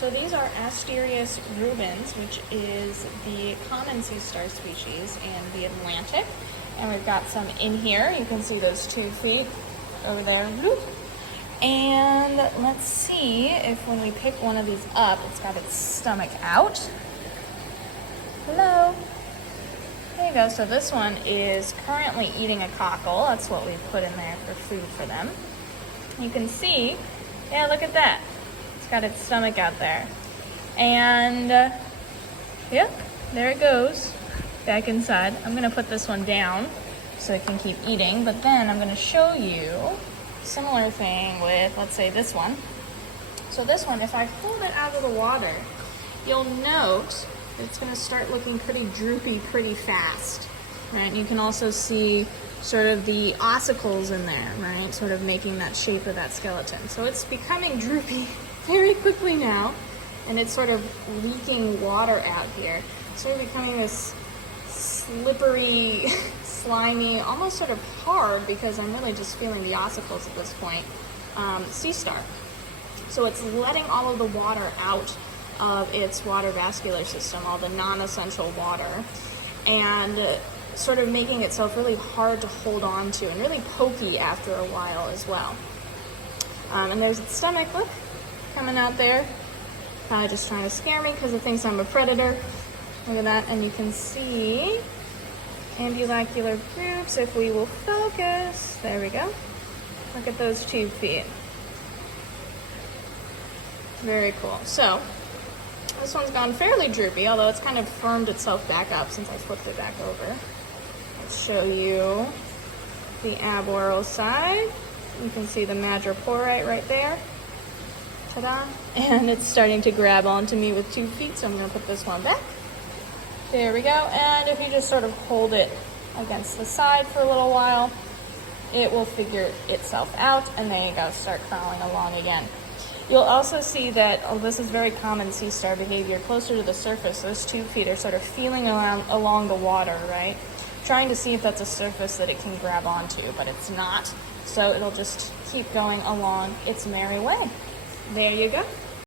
So these are Asterias rubens, which is the common sea star species in the Atlantic. And we've got some in here. You can see those 2 feet over there. And let's see if when we pick one of these up, it's got its stomach out. Hello. There you go. So this one is currently eating a cockle. That's what we've put in there for food for them. You can see, yeah, look at that. It's got its stomach out there. And yep, there it goes back inside. I'm gonna put this one down so it can keep eating, but then I'm gonna show you a similar thing with, let's say, this one. So this one, if I hold it out of the water, you'll note that it's gonna start looking pretty droopy pretty fast, right? And you can also see sort of the ossicles in there, right? Sort of making that shape of that skeleton. So it's becoming droopy very quickly now, and it's sort of leaking water out here. It's sort of becoming this slippery, slimy, almost sort of hard, because I'm really just feeling the ossicles at this point, sea star. So it's letting all of the water out of its water vascular system, all the non-essential water, and sort of making itself really hard to hold on to and really pokey after a while as well. And there's its stomach, look, coming out there. Just trying to scare me because it thinks I'm a predator. Look at that, and you can see ambulacular groups if we will focus. There we go. Look at those 2 feet. Very cool. So this one's gone fairly droopy, although it's kind of firmed itself back up since I flipped it back over. Let's show you the aboral side. You can see the madreporite right there. Ta-da! And it's starting to grab onto me with 2 feet, so I'm going to put this one back. There we go. And if you just sort of hold it against the side for a little while, it will figure itself out, and there you go, start crawling along again. You'll also see that, this is very common sea star behavior. Closer to the surface, those 2 feet are sort of feeling around along the water, right? Trying to see if that's a surface that it can grab onto, but it's not. So it'll just keep going along its merry way. There you go.